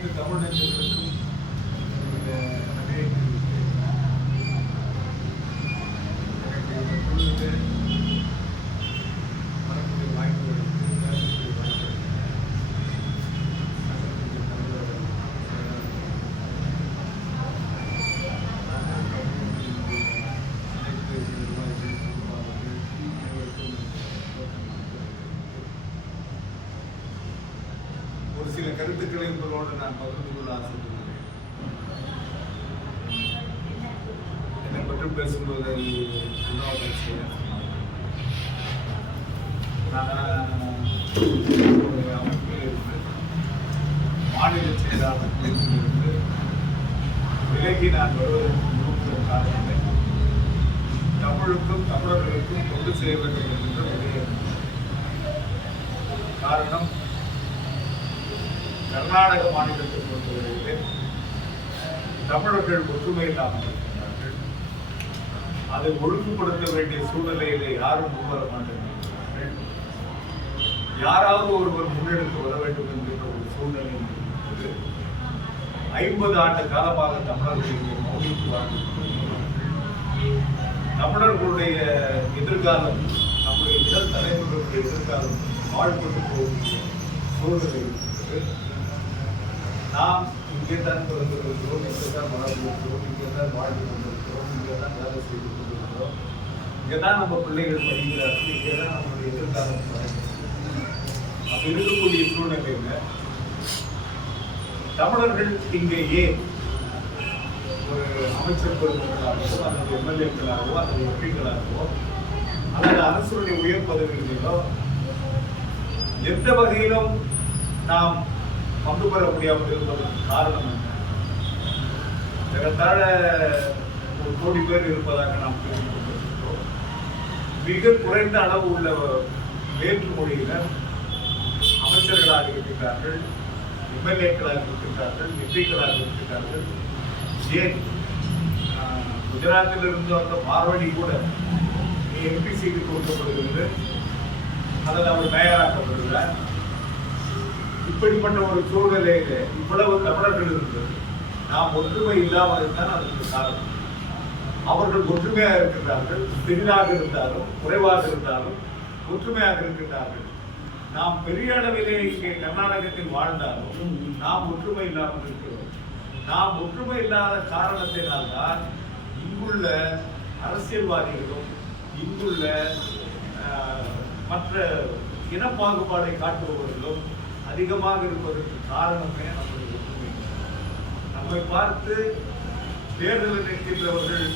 அனைத்து தமிழ் நெஞ்சங்களுக்கும் ஒரு சில கருத்துக்களை உங்களோடு நான் பகிர்ந்து கொள்ள ஆசைப்படுகிறேன். என்னை பற்றி பேசும்போது அமைப்பில் இருந்து மாநில செயலாளர் இருந்து விலகி நான் வருவதற்கு காரணமே தமிழுக்கும் தமிழர்களுக்கும் கொண்டு செய்ய வேண்டும் என்ற ஒரே காரணம். கர்நாடக மாநிலத்தை பொறுத்தவரையிலே தமிழர்கள் ஒற்றுமை இல்லாமல் இருக்கின்றார்கள். அதை ஒழுங்குபடுத்த வேண்டிய சூழ்நிலையிலே யாரும் முன்வர மாட்டேங்கிறார்கள். யாராவது ஒருவர் முன்னெடுத்து வர வேண்டும் என்கின்ற ஒரு சூழ்நிலை இருக்கிறது. 50 ஆண்டு காலமாக தமிழர்களுடைய மௌனிக்கு வாழ்ந்து தமிழர்களுடைய எதிர்காலம், நம்முடைய இளம் தலைமுறைகளுடைய எதிர்காலம் வாழ்ந்து போகின்ற சூழ்நிலை இருக்கிறது. நாம் இங்கே தான் பிறந்திருக்கிறோம், இங்கே தான் வளர்ந்திருக்கிறோம், இங்கே தான் வாழ்ந்து கொண்டிருக்கிறோம், இங்கே தான் வேலை செய்து கொண்டிருக்கிறோம், இங்கே தான் நம்ம பிள்ளைகள் படிக்கிறார்கள், இங்கே தான் நம்மளுடைய எதிர்காலம் அப்படி இருக்கக்கூடிய சூழ்நிலையில் தமிழர்கள் இங்கே ஏன் ஒரு அமைச்சர் பெருமக்களாகவோ அல்லது எம்எல்ஏக்களாகவோ அல்லது எம்பிக்களாகவோ அல்லது அரசுடைய உயர் பதவிகளிலோ எந்த வகையிலும் நாம் பங்கு பெற முடியாமல் இருப்பதற்கு காரணம் என்ன? ஏறத்தாழ 1 கோடி பேர் இருப்பதாக நாம் தெரிந்து கொண்டிருக்கிறோம். மிக குறைந்த அளவு உள்ள வேற்று மொழியினர் அமைச்சர்களாக இருக்கின்றார்கள், எம்எல்ஏக்களாக இருக்கின்றார்கள், எம்பிக்களாக இருக்கின்றார்கள். ஏன் குஜராத்தில் இருந்து வந்த மார்வடி கூட எம்பி சீட்டு கொடுக்கப்படுகிறது, அதில் அவர் மேயராக்கப்படுகிறார். இப்படிப்பட்ட ஒரு சூழ்நிலையில இவ்வளவு தமிழர்கள் இருந்தது. நாம் ஒற்றுமை இல்லாமல் இருந்தால் அதற்கு காரணம். அவர்கள் ஒற்றுமையாக இருக்கின்றார்கள், சிறிதாக இருந்தாலும் குறைவாக இருந்தாலும் ஒற்றுமையாக இருக்கின்றார்கள். நாம் பெரிய அளவிலே இங்கே கர்நாடகத்தில் வாழ்ந்தாலும் நாம் ஒற்றுமை இல்லாமல் இருக்கிறோம். நாம் ஒற்றுமை இல்லாத காரணத்தினால்தான் இங்குள்ள அரசியல்வாதிகளும் இங்குள்ள மற்ற இனப்பாகுபாடை காட்டுபவர்களும் அதிகமாக இருப்பதற்கு காரணமே நம்முடைய ஒற்றுமை. நம்மை பார்த்து தேர்தலில் நிற்கின்றவர்கள்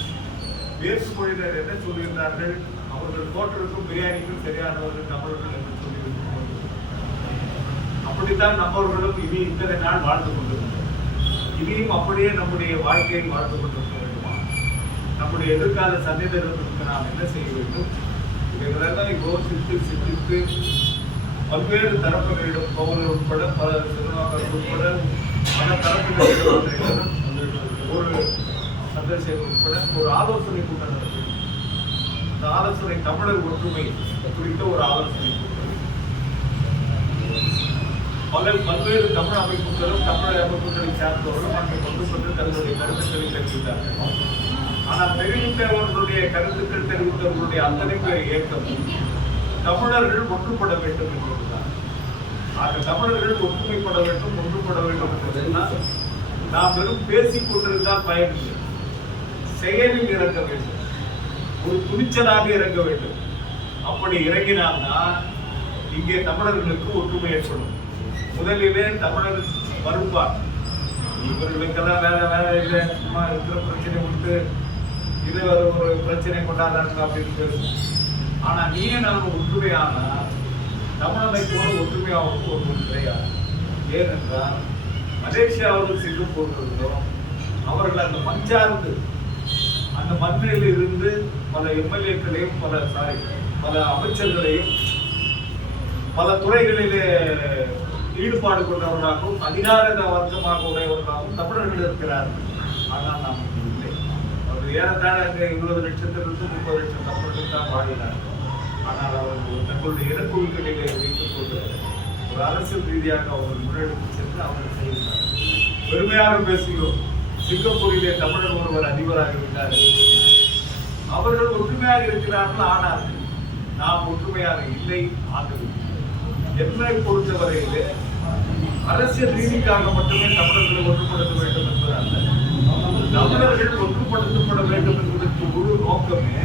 வேற்று மொழியினர் என்ன சொல்கின்றார்கள்? அவர்கள் தோற்றருக்கும் பிரியாணிக்கும் சரியானவர்கள் தமிழர்கள் என்று சொல்லியிருக்கிறார்கள். அப்படித்தான் நம்மவர்களும் இனி இத்தனை நாள் வாழ்ந்து கொண்டிருக்கிறோம். இனியும் அப்படியே நம்முடைய வாழ்க்கையை வாழ்ந்து கொண்டிருக்க வேண்டுமா? நம்முடைய எதிர்கால சந்ததியினருக்கு நாம் என்ன செய்ய வேண்டும்? இவைகளெல்லாம் யோசித்து சிந்தித்து பல்வேறு தரப்புகளிடம் பௌரர் உட்பட பல சிறுவர்கள் உட்பட பல தரப்புகளிடம் ஒரு சந்திரசேகர் உட்பட ஒரு ஆலோசனை கூட்டம் நடந்தது. அந்த ஆலோசனை தமிழர் ஒற்றுமை குறித்த ஒரு ஆலோசனை கூட்டம். பல்வேறு தமிழ் அமைப்புகளும் தமிழ் அமைப்புகளை சார்ந்தவர்களும் அங்கே கொண்டு சென்று தங்களுடைய கருத்துக்களை தெரிவித்தார்கள். ஆனால் தெரிவித்தவர்களுடைய கருத்துக்கள் தெரிவித்தவர்களுடைய அத்தனை பேர் இயக்கம் தமிழர்கள் ஒன்றுபட வேண்டும் என்பதுதான். ஆக தமிழர்கள் ஒற்றுமைப்பட வேண்டும், ஒன்றுபட வேண்டும் என்பதுதான். நாம் வெறும் பேசிக் கொண்டிருந்தால் பயனில்லை, செயலில் இறங்க வேண்டும், ஒரு துணிச்சலாக இறங்க வேண்டும். அப்படி இறங்கினால்தான் இங்கே தமிழர்களுக்கு ஒற்றுமை ஏற்படும். முதலிலே தமிழர் வருவார், இவர்களுக்கெல்லாம் வேலை இல்லை, சும்மா இருக்கிற பிரச்சனை விட்டு இது ஒரு பிரச்சனை கொண்டாடுறாங்க அப்படின்னு பேசும். ஆனா நீயே நாம ஒற்றுமையான தமிழமைப்போடு ஒற்றுமையாவது ஒருவர் கிடையாது. ஏனென்றால் மலேசியாவில் சிங்கப்பூர் இருந்தோம், அவர்கள் அந்த மண் சார்ந்து அந்த மண்ணில் இருந்து பல எம்எல்ஏக்களையும் பல அமைச்சர்களையும் பல துறைகளிலே ஈடுபாடு கொண்டவர்களாகவும் அதிகார வர்க்கமாக உடையவர்களாகவும் தமிழர்கள் இருக்கிறார்கள். ஆனால் நாம் இல்லை. அவர்கள் ஏறத்தாழ 20 லட்சத்திலிருந்து 30 லட்சம் தமிழர்கள் தான் வாழ்கிறார்கள். ஆனால் அவர்கள் தங்களுடைய இனக்குழுக்களிலே வைத்துக் கொண்டு ஒரு அரசியல் ரீதியாக அவர்கள் முன்னெடுத்து சென்று அவர்கள் செய்கிறார்கள். பெருமையாக பேசுகிறோம். சிங்கப்பூரிலே தமிழர் ஒருவர் அதிபராகிவிட்டார். அவர்கள் ஒற்றுமையாக இருக்கிறார்கள், ஆனார்கள். நாம் ஒற்றுமையாக இல்லை, ஆகவில்லை. என்னை பொறுத்தவரையிலே அரசியல் ரீதிக்காக மட்டுமே தமிழர்களை ஒன்றுபடுத்த வேண்டும் என்பதல்ல. தமிழர்கள் ஒன்றுபடுத்தப்பட வேண்டும் என்பதற்கு முழு நோக்கமே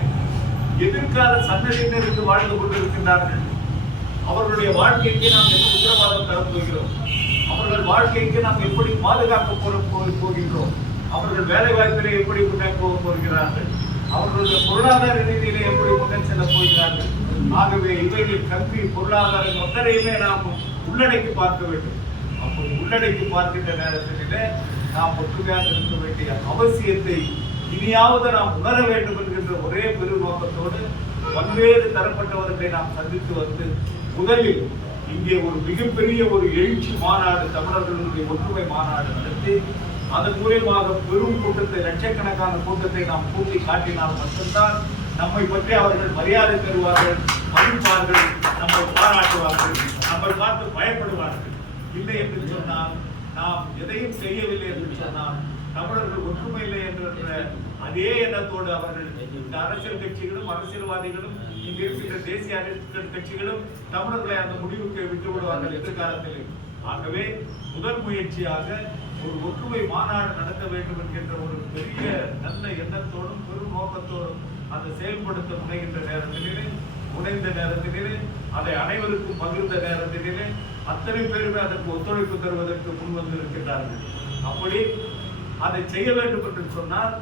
எதிர்கால சந்ததியினருக்கு வாழ்ந்து கொண்டிருக்கின்றார்கள். அவர்களுடைய வாழ்க்கைக்கு நாம் என்ன உத்தரவாதம் தர போகிறோம்? அவர்கள் வாழ்க்கைக்கு நாம் எப்படி பாதுகாக்க போகின்றோம்? அவர்கள் வேலை வாய்ப்பிலே எப்படி முன்னேற்ற போகிறார்கள்? அவர்களுடைய பொருளாதார ரீதியிலே எப்படி முன்னேற்ற செல்ல போகிறார்கள்? ஆகவே இவைகள் கல்வி, பொருளாதாரம் ஒத்தரையுமே நாம் உள்ளடக்கி பார்க்க வேண்டும். அப்போது உள்ளடக்கி பார்க்கின்ற நேரத்திலே நாம் ஒற்றுமையாக இருக்க வேண்டிய அவசியத்தை இனியாவது நாம் உணர வேண்டும் என்கின்ற ஒரே பெரு நோக்கத்தோடு பல்வேறு தரப்பட்டவர்களை நாம் சந்தித்து வந்து முதலில் இங்கே ஒரு மிகப்பெரிய ஒரு எழுச்சி மாநாடு, தமிழர்களுடைய ஒற்றுமை மாநாடு நடத்தி அதன் மூலமாக பெரும் கூட்டத்தை, லட்சக்கணக்கான கூட்டத்தை நாம் கூட்டி காட்டினால் மட்டும்தான் நம்மை பற்றி அவர்கள் மரியாதை தருவார்கள், மதிப்பார்கள், நம்மை பாராட்டுவார்கள், நம்மை பார்த்து பயப்படுவார்கள். இல்லை என்று சொன்னால், நாம் எதையும் செய்யவில்லை என்று சொன்னால், தமிழர்கள் ஒற்றுமை இல்லை என்ற அதே எண்ணத்தோடு அவர்கள் இந்த அரசியல் கட்சிகளும் அரசியல்வாதிகளும் இங்கு இருக்கின்ற தேசிய அரசியல் கட்சிகளும் தமிழர்களை அந்த முடிவுக்கு விட்டு விடுவார்கள் எதிர்காலத்தில். ஆகவே முதல் முயற்சியாக ஒரு ஒற்றுமை மாநாடு நடத்த வேண்டும் என்கின்ற ஒரு பெரிய நல்ல எண்ணத்தோடும் பெரும் நோக்கத்தோடும் அதை செயல்படுத்த முனைந்த நேரத்திலே அதை அனைவருக்கும் பகிர்ந்த நேரத்திலே அத்தனை பேருமே அதற்கு ஒத்துழைப்பு தருவதற்கு முன் வந்து இருக்கின்றார்கள். அப்படி அதை செய்ய வேண்டும் என்று சொன்னால்